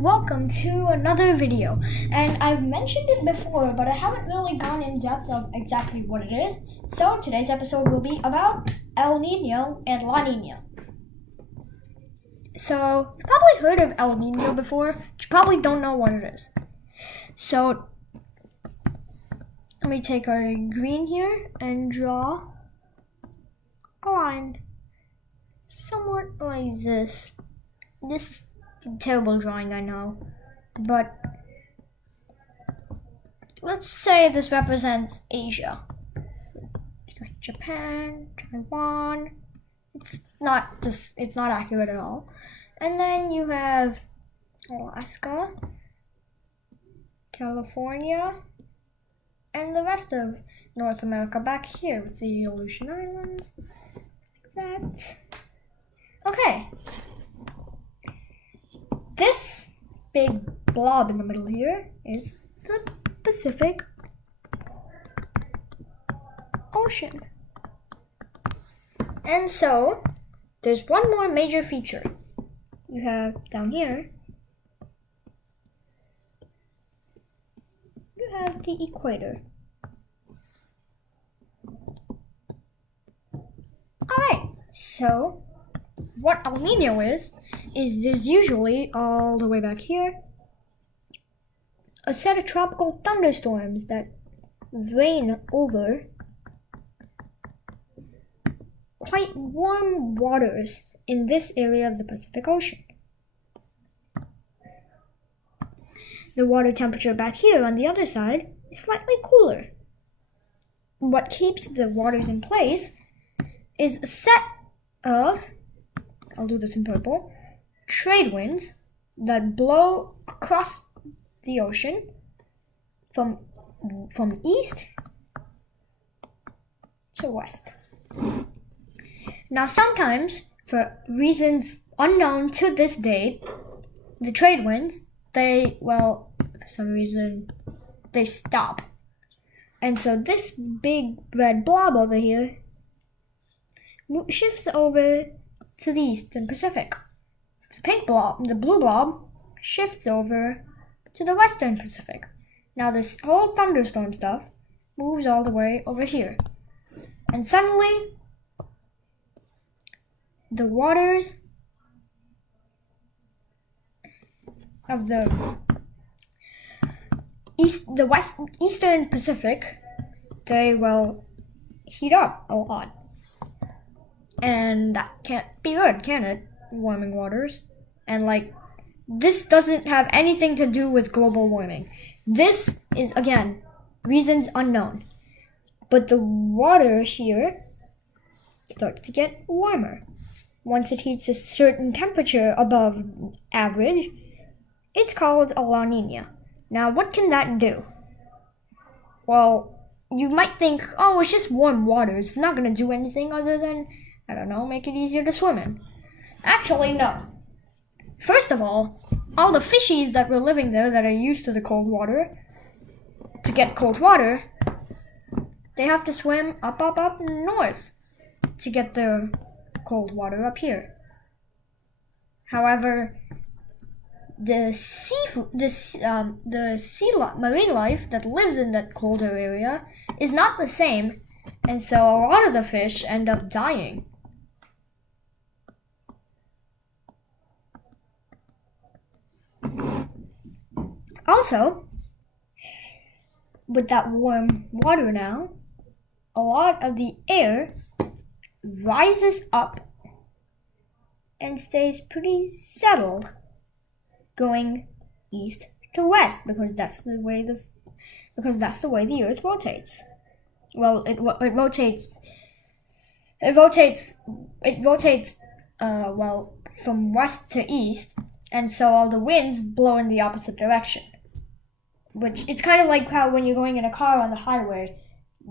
and welcome to another video. And I've mentioned it before, but I haven't really gone in depth of exactly what it is. So today's episode will be about El Nino and La Nina. So you've probably heard of El Nino before, but you probably don't know what it is. So let me take our green here and draw a line somewhat like this. This is a terrible drawing, I know, but let's say this represents Asia. Like Japan, Taiwan. It's not accurate at all. And then you have Alaska, California, and the rest of North America back here with the Aleutian Islands, like that. Okay. This big blob in the middle here is the Pacific Ocean. And so, there's one more major feature. You have down here, you have the equator. Alright, so what El Nino is there's usually, all the way back here, a set of tropical thunderstorms that rain over quite warm waters in this area of the Pacific Ocean. The water temperature back here on the other side is slightly cooler. What keeps the waters in place is a set of, I'll do this in purple, trade winds that blow across the ocean from east to west. Now sometimes, for reasons unknown to this day, the trade winds, for some reason, they stop. And so this big red blob over here shifts over to the eastern Pacific. The blue blob shifts over to the western Pacific. Now this whole thunderstorm stuff moves all the way over here. And suddenly, the waters of the eastern Pacific, they will heat up a lot. And that can't be good, can it? Warming waters. And this doesn't have anything to do with global warming. This is, again, reasons unknown. But the water here starts to get warmer. Once it heats a certain temperature above average, it's called a La Nina. Now, what can that do? Well, you might think, oh, it's just warm water. It's not going to do anything other than, I don't know, make it easier to swim in. Actually, no. First of all the fishies that were living there that are used to the cold water, to get cold water, they have to swim up north to get their cold water up here. However, the marine life that lives in that colder area is not the same, and so a lot of the fish end up dying. Also, with that warm water now, a lot of the air rises up and stays pretty settled, going east to west, because that's the way the Earth rotates. Well, it rotates from west to east, and so all the winds blow in the opposite direction. Which, it's kind of like how when you're going in a car on the highway,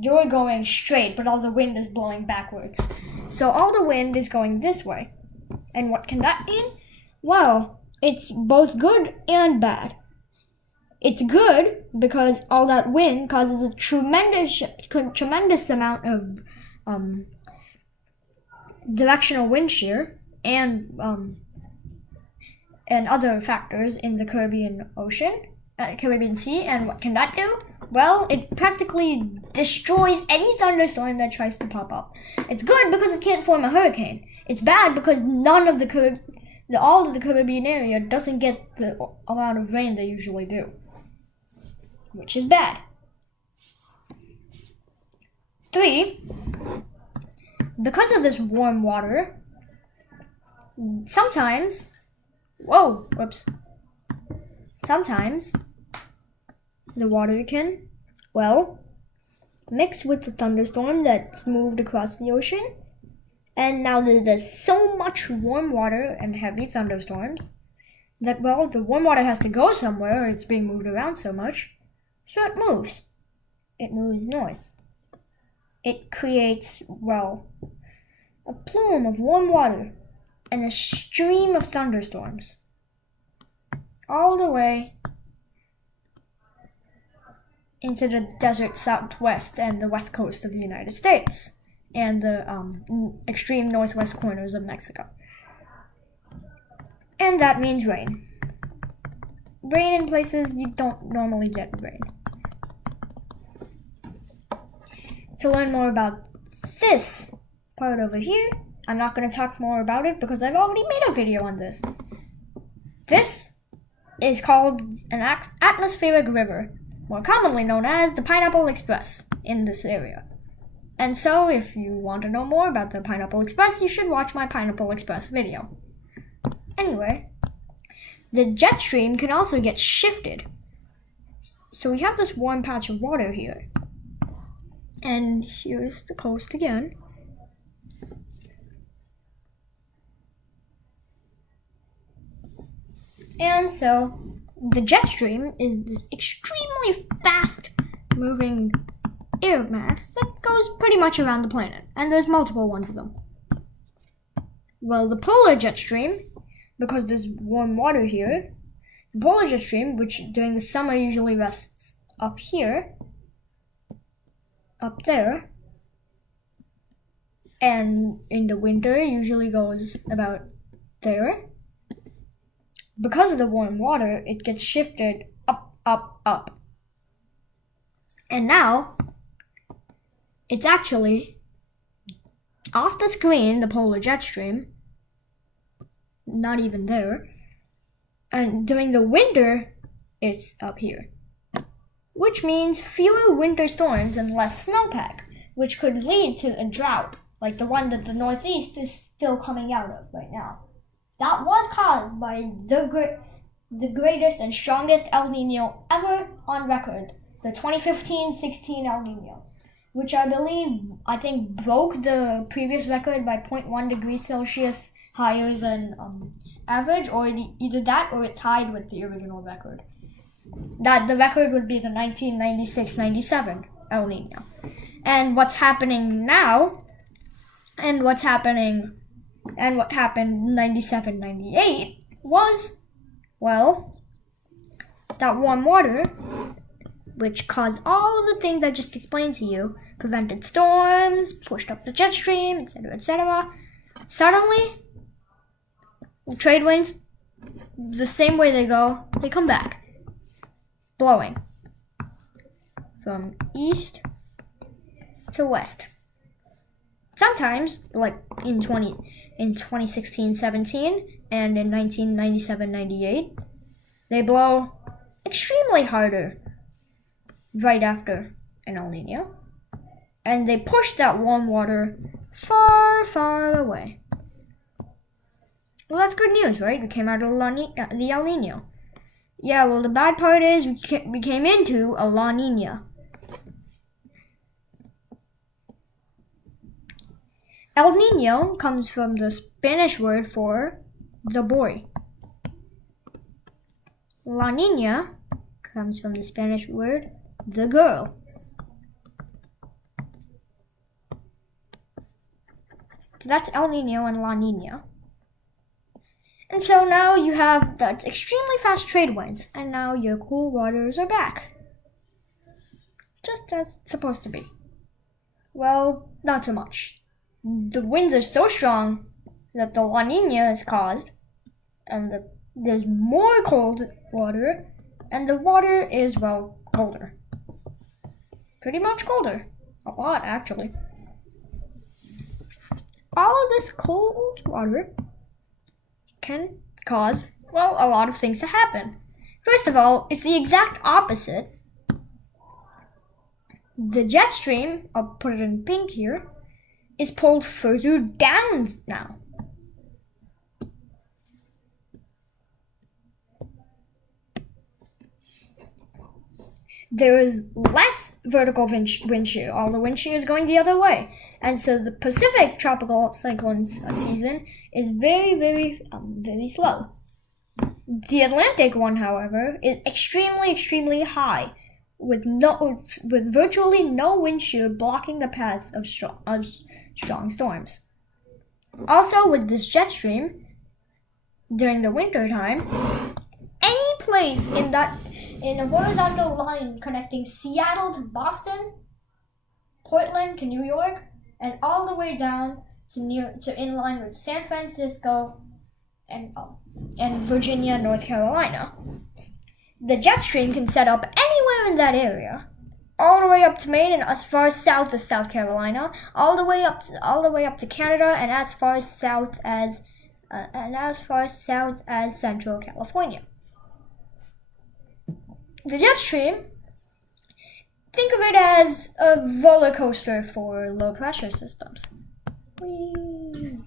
you're going straight, but all the wind is blowing backwards. So all the wind is going this way. And what can that mean? Well, it's both good and bad. It's good because all that wind causes a tremendous amount of directional wind shear and and other factors in the Caribbean Sea. And what can that do? Well, it practically destroys any thunderstorm that tries to pop up. It's good because it can't form a hurricane. It's bad because all of the Caribbean area doesn't get the amount of rain they usually do, which is bad. 3, because of this warm water, sometimes the water can, mix with the thunderstorm that's moved across the ocean. And now there's so much warm water and heavy thunderstorms that, the warm water has to go somewhere, or it's being moved around so much, so it moves. It moves north. It creates, a plume of warm water and a stream of thunderstorms all the way into the desert southwest and the west coast of the United States and the extreme northwest corners of Mexico. And that means rain. Rain in places you don't normally get rain. To learn more about this part over here, I'm not going to talk more about it because I've already made a video on this. This is called an atmospheric river, more commonly known as the Pineapple Express in this area. And so, if you want to know more about the Pineapple Express, you should watch my Pineapple Express video. Anyway, the jet stream can also get shifted. So we have this warm patch of water here. And here's the coast again. And so the jet stream is this extremely fast moving air mass that goes pretty much around the planet, and there's multiple ones of them. Well, the polar jet stream, because there's warm water here, the polar jet stream, which during the summer usually rests up here, up there, and in the winter usually goes about there. Because of the warm water, it gets shifted up, up, up. And now, it's actually off the screen, the polar jet stream, not even there. And during the winter, it's up here. Which means fewer winter storms and less snowpack, which could lead to a drought, like the one that the Northeast is still coming out of right now. That was caused by the greatest and strongest El Nino ever on record, the 2015-16 El Nino, which I think broke the previous record by 0.1 degrees Celsius higher than average, or either that or it tied with the original record. That the record would be the 1996-97 El Nino. And what's happening now, and what happened 97-98 was, that warm water, which caused all of the things I just explained to you, prevented storms, pushed up the jet stream, etc., etc. Suddenly, the trade winds, the same way they go, they come back, blowing from east to west. Sometimes, like in 2016-17 and in 1997-98, they blow extremely harder right after an El Nino, and they push that warm water far, far away. Well, that's good news, right? We came out of the El Nino. Yeah, well, the bad part is we came into a La Nina. El Nino comes from the Spanish word for the boy. La Nina comes from the Spanish word the girl. So that's El Nino and La Nina. And so now you have that extremely fast trade winds, and now your cool waters are back. Just as it's supposed to be. Well, not so much. The winds are so strong that the La Nina is caused, and the there's more cold water, and the water is, well, colder. Pretty much colder. A lot, actually. All of this cold water can cause, well, a lot of things to happen. First of all, it's the exact opposite. The jet stream, I'll put it in pink here, is pulled further down now. There is less vertical wind shear. All the wind shear is going the other way. And so the Pacific tropical cyclone season is very, very slow. The Atlantic one, however, is extremely high, with virtually no wind shear blocking the paths of strong storms. Also, with this jet stream, during the winter time, any place in a horizontal line connecting Seattle to Boston, Portland to New York, and all the way down to in line with San Francisco and Virginia, North Carolina. The jet stream can set up anywhere in that area, all the way up to Maine and as far south as South Carolina, all the way up to Canada, and as far south as Central California. The jet stream, think of it as a roller coaster for low pressure systems. Whee!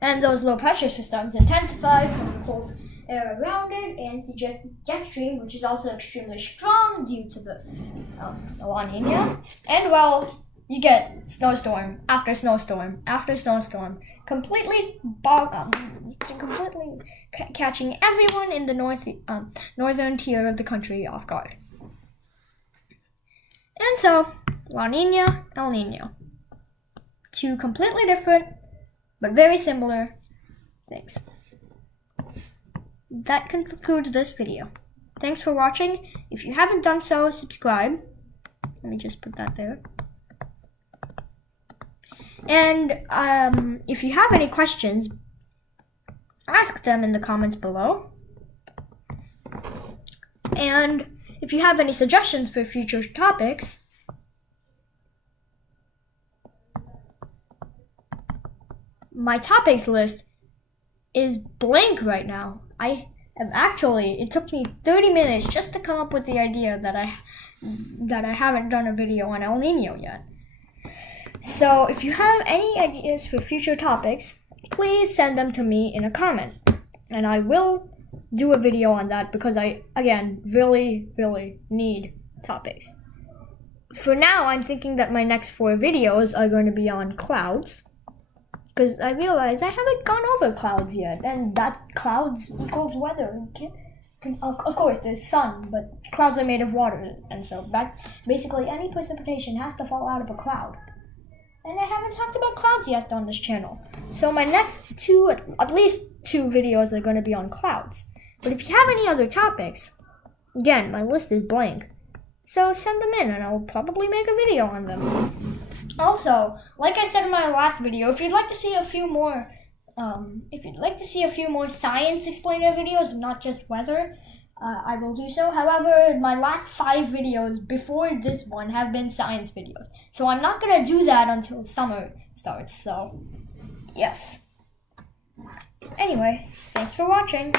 And those low pressure systems intensify from the cold air around it, and the jet stream, which is also extremely strong due to the La Nina. And well, you get snowstorm after snowstorm after snowstorm, completely catching everyone in the northern tier of the country off guard. And so, La Nina, El Nino. Two completely different, but very similar things. That concludes this video. Thanks for watching. If you haven't done so, subscribe. Let me just put that there. And if you have any questions, ask them in the comments below. And if you have any suggestions for future topics, my topics list is blank right now. It took me 30 minutes just to come up with the idea that I haven't done a video on El Nino yet. So if you have any ideas for future topics, please send them to me in a comment, and I will do a video on that because I, again, really need topics. For now, I'm thinking that my next 4 videos are going to be on clouds, because I realized I haven't gone over clouds yet, and that clouds equals weather. Of course, there's sun, but clouds are made of water, and so that's basically any precipitation has to fall out of a cloud. And I haven't talked about clouds yet on this channel. So my next at least two videos are going to be on clouds. But if you have any other topics, again, my list is blank. So send them in and I'll probably make a video on them. Also, like I said in my last video, if you'd like to see a few more science explainer videos, not just weather, I will do so. However, my last 5 videos before this one have been science videos. So I'm not going to do that until summer starts. So, yes. Anyway, thanks for watching.